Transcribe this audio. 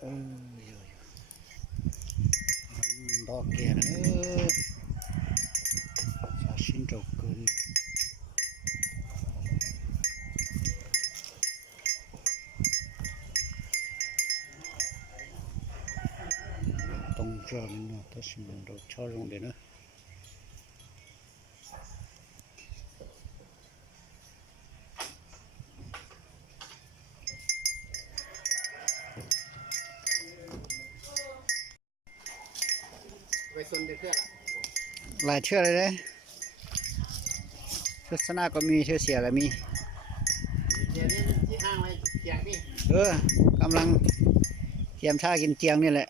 เออดอกแก่นะสาชินจกเกินตรงจอนนะถ้าสิมันเราชอบลงเดี๋ยวนะไปส่วนเดือดหลายเชื่อเลยนะเชือกสนาก็มีเชือกเสียก็มีเดี๋ยวนี้ที่ห้างไว้เสียงนี่กำลังเตรียมท่ากินเจียงนี่แหละ